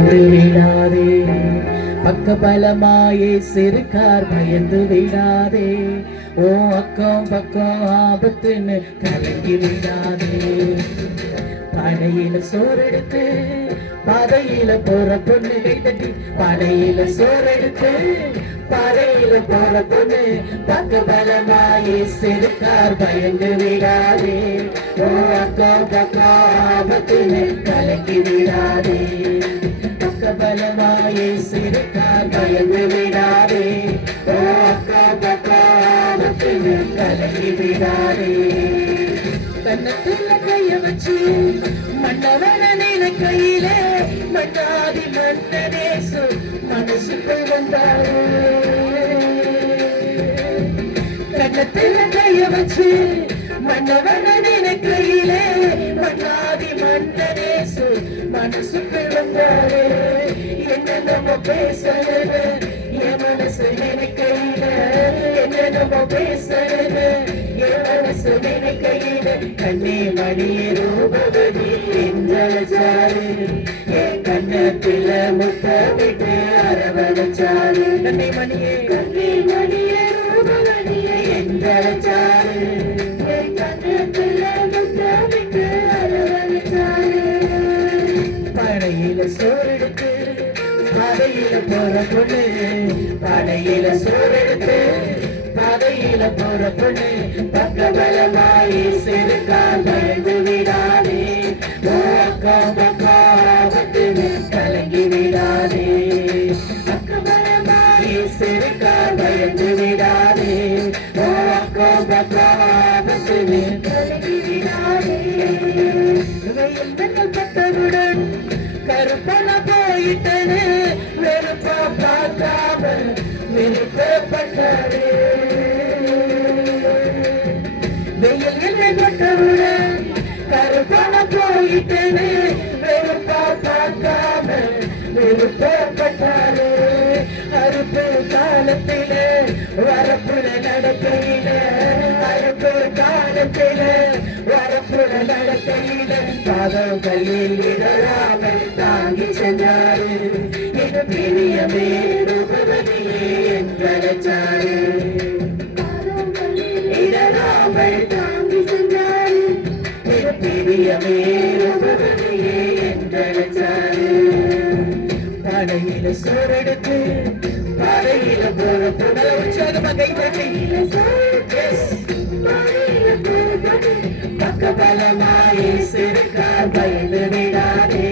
விடாதே பக்க பலமாயே சிறுக்கார் பயந்து விடாதே ஓ அக்கம் பக்கம் ஆபத்துன்னு கலங்கி விடாதே படையில சோறெடுத்து பாதையில போற பொண்ணு கைதட்டி படையில சோறெடுத்து பாதையில போற பொண்ணு பக்க பலமாயே சிறுக்கார் பயந்து விடாதே ஓ அக்கம் பக்கம் ஆபத்துன்னு கலங்கி விடாதே பலமாயே சிறுக்கார் பயந்து விடாதே ஓ அக்கா பக்காவத்துன்னு கலங்கி விடாதே கண்ணத்துல கைய வச்சு மன்னவன நினைக்கையிலே மன்னாதி மன்னனேசு மனசுக்குள் வந்தாரே கண்ணத்துல கைய வச்சு மன்னவன நினைக்கையிலே மன்னாதி மன்னனேசு மனசுக்குள் வந்தாரே என்ன நம்ம பேசறது என் மனசு நினைக்கையில என்ன நம்ம பேசறது என் மனசு நினைக்கையில கண்ணே மணிய ரூபவதி என்றாரு என் கண்ணத்தில முத்தமிட்டு அரவணைச்சாரு கண்ணே மணியே ரூபவதிய என்றாரு என் கண்ணத்தில முத்தமிட்டு அரவணைச்சாரு படையில சோறெடுத்து பாதையில போற பொண்ணு படையில சோறெடுத்து பாதையில போற பொண்ணு பக்க பலமாயி சிறுக்கால் பயந்து விடாதே ஓ அக்கா பக்காவத்துன்னு கலங்கி விடாதே பக்க பலமாயி சிறுக்கால் பயந்து விடாதே ஓ அக்கா பக்காவத்துன்னு கலங்கி விடாதே பட்டவுடன் கருப்பன போயிட்டனு வெறுப்பா பார்க்காம வெறுப்பப்பட்டாரே வெயில் என்னை பட்டவுடன் கருப்பன போயிட்டனு வெறுப்பா பார்க்காம வெறுப்பப்பட்டாரே அறுப்பு காலத்திலே வரப்புல நடக்கையில அறுப்பு காலத்தில வரப்புல நடக்கையில பாதம் கையில் இடராம தாங்கி சென்றாரு இது பிரியமே ரூபவதியே என்றழைச்சாரு இடராமல் தாங்கி சென்றாரு இது பிரியமே ரூபவதியே என்றழைச்சாரு படையில சோறெடுத்து படையில போற புனல உற்சாகமா கை தட்டியில பக்க பலமாயே சிறுக்கார் பயந்து விடாதே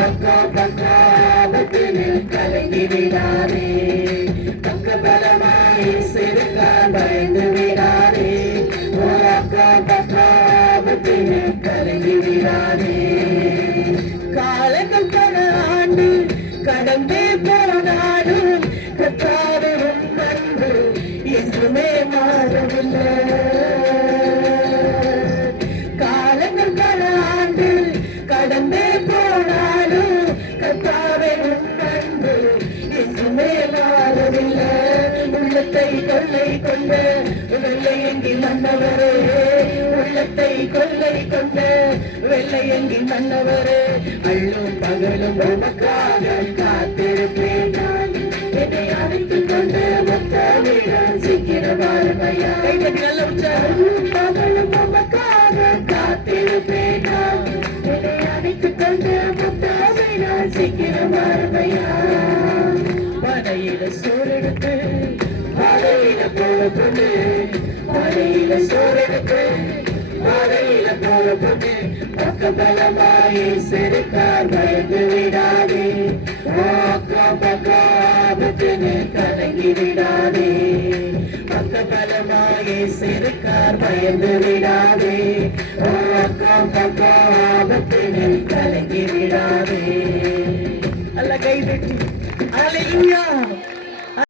அக்கா பக்காவத்துன்னு கலங்கி விடாதே பக்க பலமாயே சிறுக்கார் பயந்து விடாதே அக்கா பக்காவத்துன்னு கலங்கி விடாதே காலங்கள் பல ஆண்டு கடந்தே போனாலும் கத்தாரும் அன்பு என்றுமே மாறவில்லை காலங்கள் பல ஆண்டு கடந்தே போனாலும் கத்தாரும் அன்பு என்றுமே மாறவில்லை உள்ளத்தை கொள்ளை கொண்ட வெள்ளையங்கி மன்னவரே உள்ளத்தை கொள்ளை கொண்ட வெள்ளையங்கி மன்னவரே அள்ளும் பகலும் உமக்காக காத்திருப்பேன் நான் என்னை அழைத்துக் கொண்டு முத்தமிழ சீக்கிரமாறுமையா நல்ல உற்சாகம் பகலும் உமக்காக காத்திருப்பேன் நான் என்னை அழைத்துக் கொண்டு முத்தமிழ சீக்கிரமாறுமையா படையில சோறெடுத்து பாதையில போற பொண்ணு படையில சோறெடுத்து பாதையில போற பொண்ணு பக்க பலமாயி சிறுக்கார் பயந்து விடாதே அக்கா பக்காவத்துன்னு கலங்கி விடாதே பக்க பலமாயி சிறுக்கார் பயந்து விடாதே